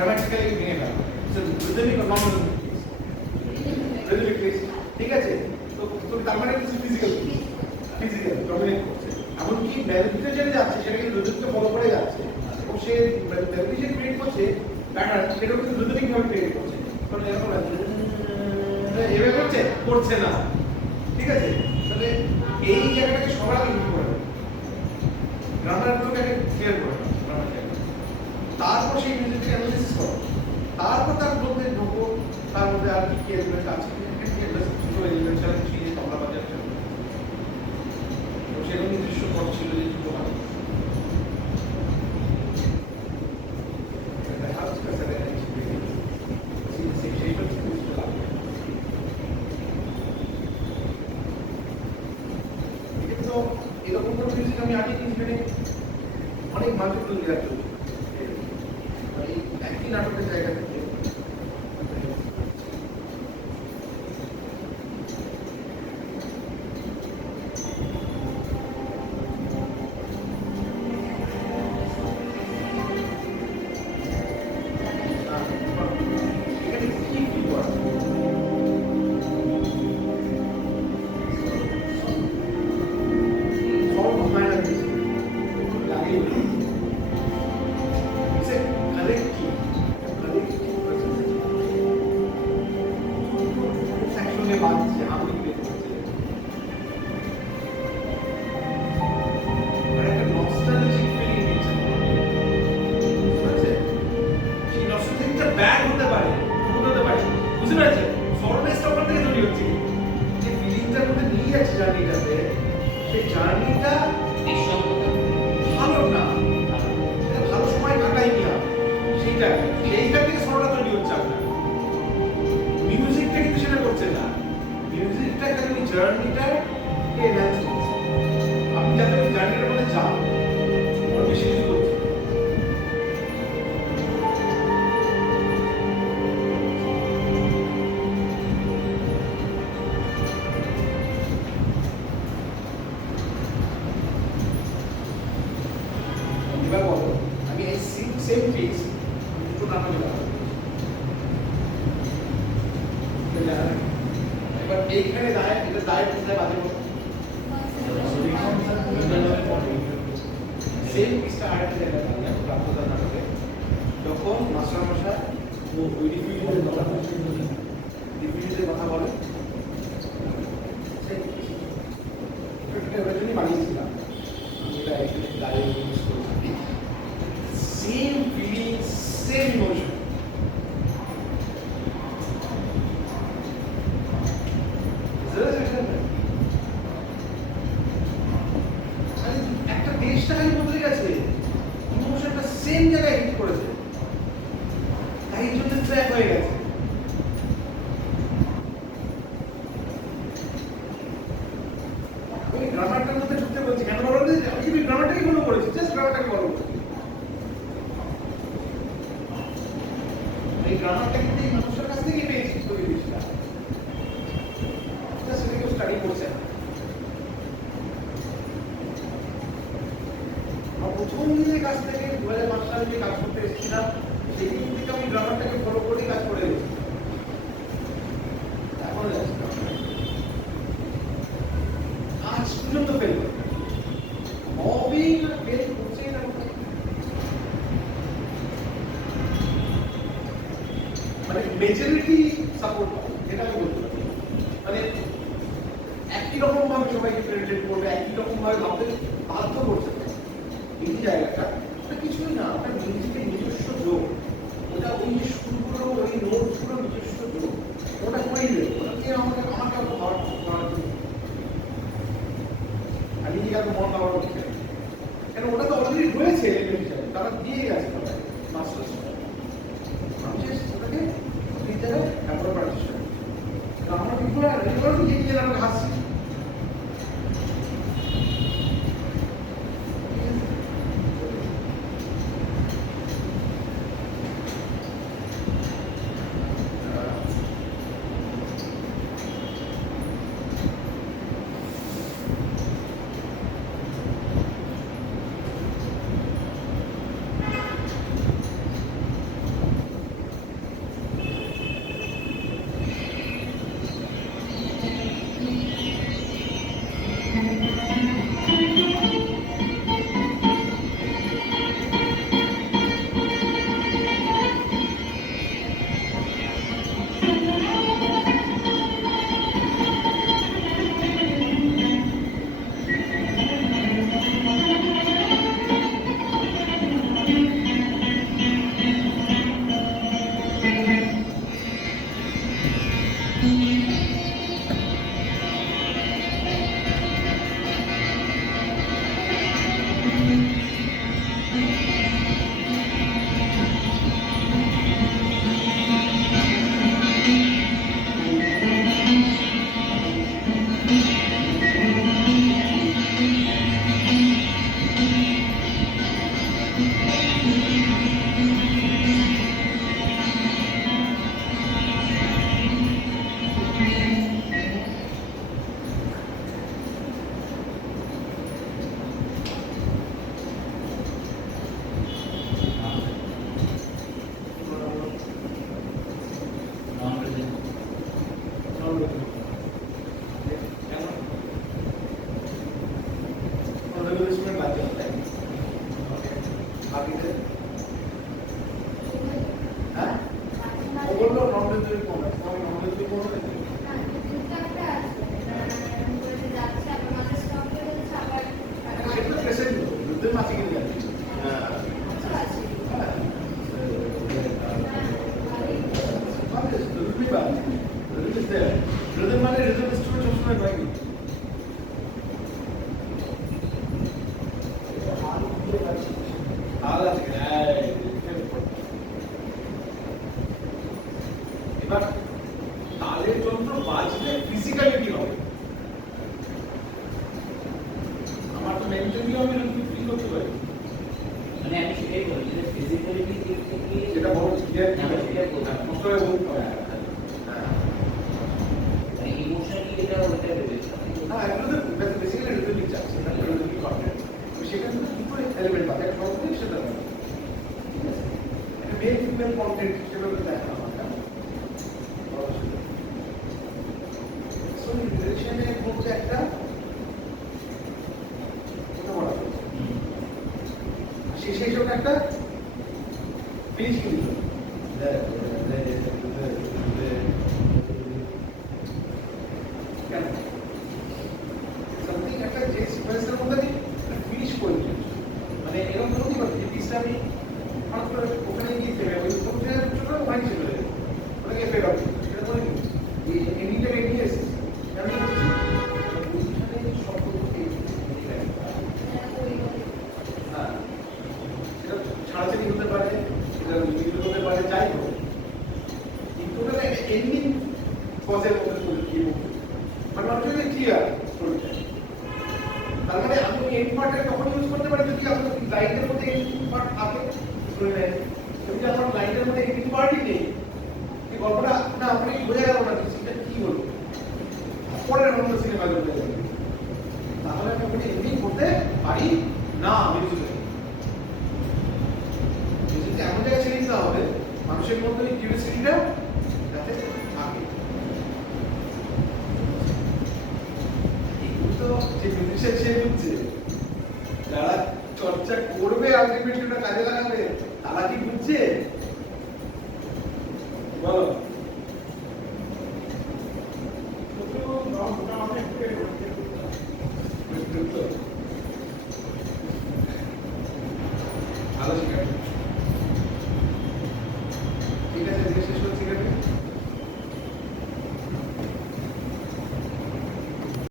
Dramatically ভেঙে গেল। So rhythmic বা নন রিদমিক পিস, ঠিক আছে? তো তো তার মানে কিছু ফিজিক্যাল ডমিনেট করছে। এমনকি মেলোডিটা যেটা যাচ্ছে সেটা কিন্তু রিদমকে ফলো করে যাচ্ছে, এবং সে মেলোডি যে ক্রিয়েট করছে প্যাটার্ন সেটাও কিন্তু রিদমিক ভাবে ক্রিয়েট করছে। কারণ এরকম এভাবে করছে না, ঠিক আছে? তাহলে এই জায়গাটাকে সবার আগে ইনপুট করে গ্রামারটাকে ক্লিয়ার করে তারপর সেই মিউজিককে অ্যানালাইসিস করো, তারপর তার মধ্যে ঢোকো, তার মধ্যে আর কি কি এলিমেন্ট আছে, ছোট এলিমেন্ট ছাড়া কিছু যে তবলা বাজার জন্য সেরকম নিজস্ব পথ ছিল যে ছোট বাজার এরকম কোনো মিউজিক আমি আগে কিন্তু অনেক মাল্টিপল লেয়ার তৈরি এই একই নাটকের জায়গা থেকে কথা বলে বানিয়েছিলাম সেম ফিলিং সেম ইমোশন একটা দেশটা খালি বদলে গেছে, ইমোশনটা সেম জায়গায় হিট করেছে, তাই জন্য ট্র্যাক হয়ে গেছে। গ্রামারটার মধ্যে ঢুকতে বলছি কেন বলো, আমি কিন্তু গ্রামারটাকে ফলো করেছি, জাস্ট গ্রামারটাকে ফলো করেছি। এই গ্রামারটা কিন্তু এই মানুষের কাছ থেকেই পেয়েছি, তৈরি জিনিসটা জাস্ট সেটা কেউ স্টাডি করছে না। প্রথম দিনের কাছ থেকে 2005 সালে যে কাজ করতে এসেছিলাম সেই দিন থেকে আমি গ্রামারটাকে ফলো করে কাজ করে গেছি। এখন আজ পর্যন্ত ফেল হবেই না, ফেল করছেই না, মানে মেজরিটি সাপোর্ট এটা আমি বলতে পারি। মানে একই রকম ভাবে সবাইকে প্রেজেন্ট করবে, একই রকম ভাবে ভাবতে বাধ্য করছে। এই জায়গাটা ওটা কিছুই না, ওটা মিউজিকের নিজস্ব যোগ, ওটা ওই যে সুরগুলো ওই নোটসগুলো নিজস্ব যোগ, ওটা করিলে ওটাকে আমাকে আমি নিজেকে এত মন খাওয়ার করতে কেন, ওটা তো অলরেডি রয়েছে, তারা দিয়ে গেছে মাস্টার মানুষের ওটাকে তারপরে করার চেষ্টা করি। আমরা রেগুলার গিয়ে আমাকে হাসছি। তাল আছে এবার তালের যন্ত্র বাজলে ফিজিক্যালিটি হবে আমার তো মেন্টালি আমি ফিল করতে পারি মানে আমি সেটাই বলি যে ফিজিক্যালিটি দিক থেকে যেটা বড় ক্লিয়ার আমি সেটা বললাম কষ্ট করে বলতে হবে মানে ইমোশনালি এটা ওটা রিলেট না এগুলো তো বেসিক্যালি রিলেটিভ যাচ্ছে এটা রিলেটিভ কন্টেন্ট তো সেখানে তো দুটো এলিমেন্ট আছে একটা সর্বনিম্ন সেটা ঠিক আছে একটা মেল ফিমেল কন্টেন্ট সেটা তো দেখা আমাদের সো রিলেশনের মধ্যে একটা কথা বলা শেষে এসব একটা ফিনিশিং দিল সামথিং একটা যে সিকোয়েন্সের মধ্যে ফিনিশ করে দিয়েছে মানে এরকম হতে পারে যে পিসটা আমি হঠাৎ করে ওখানে গিয়ে ফেলে ওই কোথায় ছোট ওখানে ছিল ওখানে গিয়ে ফেলে সেটা করে এই এন্ডিংটা এগিয়ে এসেছে আমি বলছি ওইখানে শব্দকে হ্যাঁ সেটা ছাড়াছাড়ি হতে পারে সেটা মিলিত হতে পারে যাই হোক কিন্তু ওটা এন্ডিং কজের মধ্যে চলে গিয়ে মানে মানুষের ক্লিয়ার তার মানে আমি এন্ড পার্টটা তখন ইউজ করতে পারি যদি আপনার লাইনের মধ্যে এন্ডিং পার্ট থাকে যদি আমার লাইনের মধ্যে এন্ডিং পার্টই নেই এই গল্পটা না আপনি বোঝা গেল না সেটা কি হলো পরের অন্য সিনেমা করতে যাবে তাহলে আমি ওখানে এন্ডিং করতে পারি না মিউজিকে মিউজিকে এমন জায়গায় ছেড়ে দিতে হবে মানুষের মধ্যে এই কিউরিওসিটিটা যাতে থাকে তো যে মিউজিশিয়ান সে বুঝছে যারা চর্চা করবে আলটিমেটলি ওটা কাজে লাগাবে তারা কি বুঝছে বলো মোটামুটি